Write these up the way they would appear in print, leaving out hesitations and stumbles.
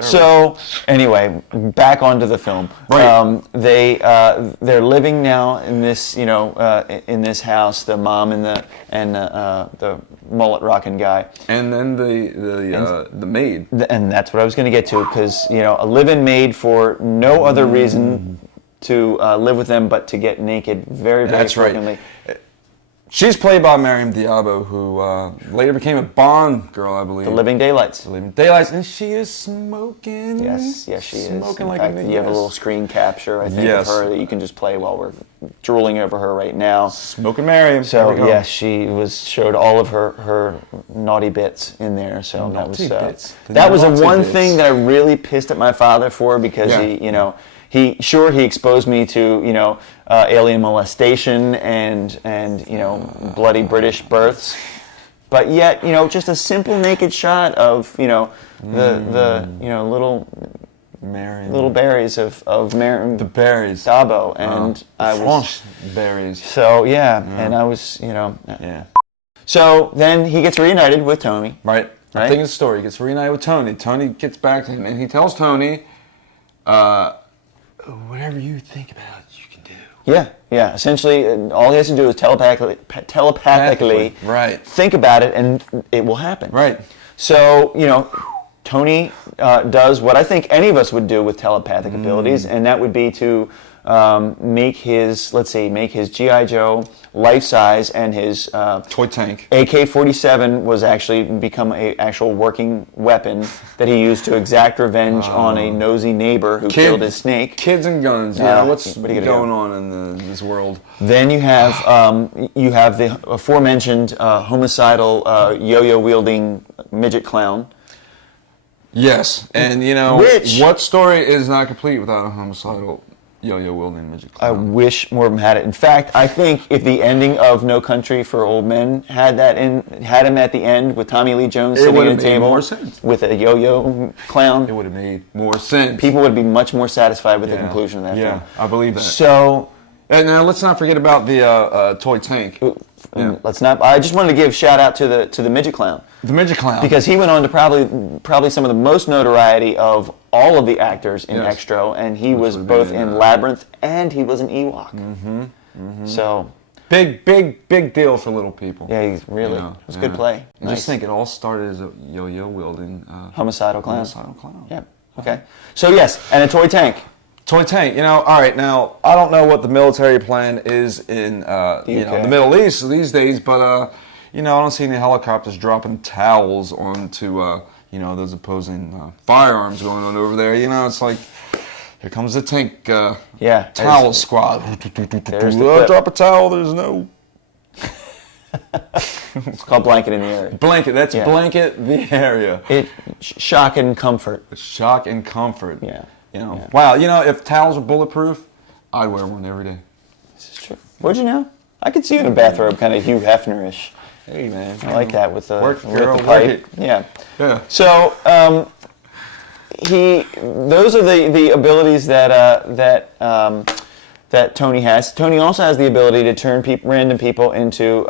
So anyway, back onto the film. Right. They're living now in this, in this house. The mom and the mullet rocking guy. And then the maid. And that's what I was going to get to, because a live-in maid for no other reason to live with them but to get naked very, very frequently. Right. She's played by Miriam Diabo, who later became a Bond girl, I believe. The Living Daylights. And she is smoking. Yes, she is. Smoking In like fact, you have a little screen capture, I think, of her that you can just play while we're drooling over her right now. Smoking Miriam. So yes, she showed all of her naughty bits in there. So that was the one thing that I really pissed at my father for, because he exposed me to alien molestation and bloody British births, but yet just a simple naked shot of the little berries of Miriam, the berries Dabo, and I was berries. So and I was So then he gets reunited with Tony. Right. I think it's the story. He gets reunited with Tony. Tony gets back to him and he tells Tony, whatever you think about, you can do. Yeah. Essentially, all he has to do is telepathically think about it, and it will happen. Right. So, Tony does what I think any of us would do with telepathic abilities, and that would be to make his G.I. Joe life-size, and his toy tank AK-47 was actually become an actual working weapon that he used to exact revenge on a nosy neighbor who killed his snake. Kids and guns. What's going on in this world? Then you have the aforementioned homicidal yo-yo wielding midget clown. Yes, and what story is not complete without a homicidal yo-yo wielding midget clown? I wish more of them had it. In fact, I think if the ending of No Country for Old Men had him at the end with Tommy Lee Jones sitting at a table with a yo-yo clown, it would have made more sense. People would be much more satisfied with the conclusion of that film. Yeah, I believe that. So, and now let's not forget about the toy tank. Let's not. I just wanted to give a shout out to the midget clown. The midget clown, because he went on to probably some of the most notoriety of all of the actors in XTRO, and he was both in Labyrinth and he was an Ewok. So big deal for little people. Yeah, he's really it was a good play. Nice. Just think, it all started as a yo-yo wielding homicidal clown. Yeah. Okay. So yes, and a toy tank. Toy tank, all right, now, I don't know what the military plan is in, the Middle East these days, but, I don't see any helicopters dropping towels onto, those opposing firearms going on over there. It's like, here comes the tank, towel squad. Drop a towel, there's no... It's called blanket in the area. Blanket the area. Shock and comfort. Shock and comfort. Yeah. Wow, if towels were bulletproof, I'd wear one every day. This is true. Would you know? I could see you in a bathrobe, kind of Hugh Hefner-ish. Hey, man. I like that with the pipe. Work it. Yeah. So, those are the abilities that Tony has. Tony also has the ability to turn random people into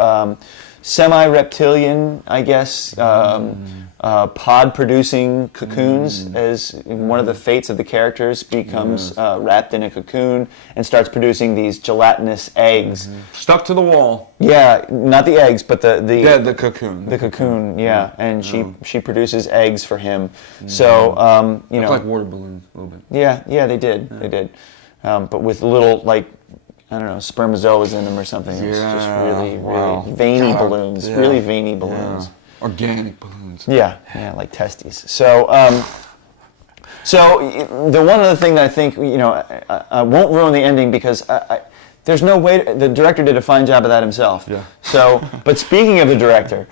semi-reptilian, I guess, pod-producing cocoons, as one of the fates of the characters becomes wrapped in a cocoon and starts producing these gelatinous eggs. Stuck to the wall. Yeah, not the eggs, but the cocoon. The cocoon, and she produces eggs for him. So, Look like water balloons a little bit. Yeah, they did. They did. But with little, spermatozoas in them or something. It's just really veiny balloons. Yeah. Really veiny balloons. Yeah. Organic balloons. Yeah, like testes. So, the one other thing that I think, I won't ruin the ending because there's no way, the director did a fine job of that himself. Yeah. So, but speaking of the director,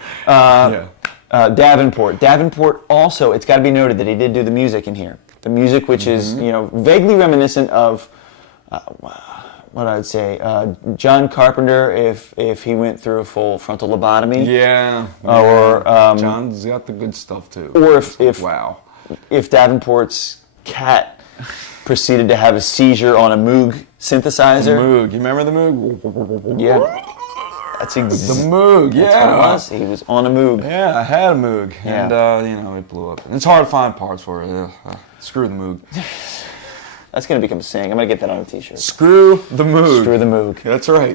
Davenport also, it's got to be noted that he did do the music in here. The music, which is, vaguely reminiscent of, what I would say, John Carpenter if he went through a full frontal lobotomy. Yeah. Or John's got the good stuff too. Or if Davenport's cat proceeded to have a seizure on a Moog synthesizer. Moog, you remember the Moog? Yeah. That's the Moog. Yeah, that's what it was. He was on a Moog. Yeah, I had a Moog, Yeah. and it blew up. It's hard to find parts for it. Screw the Moog. That's gonna become a saying. I'm gonna get that on a T-shirt. Screw the Moog. Screw the Moog. That's right.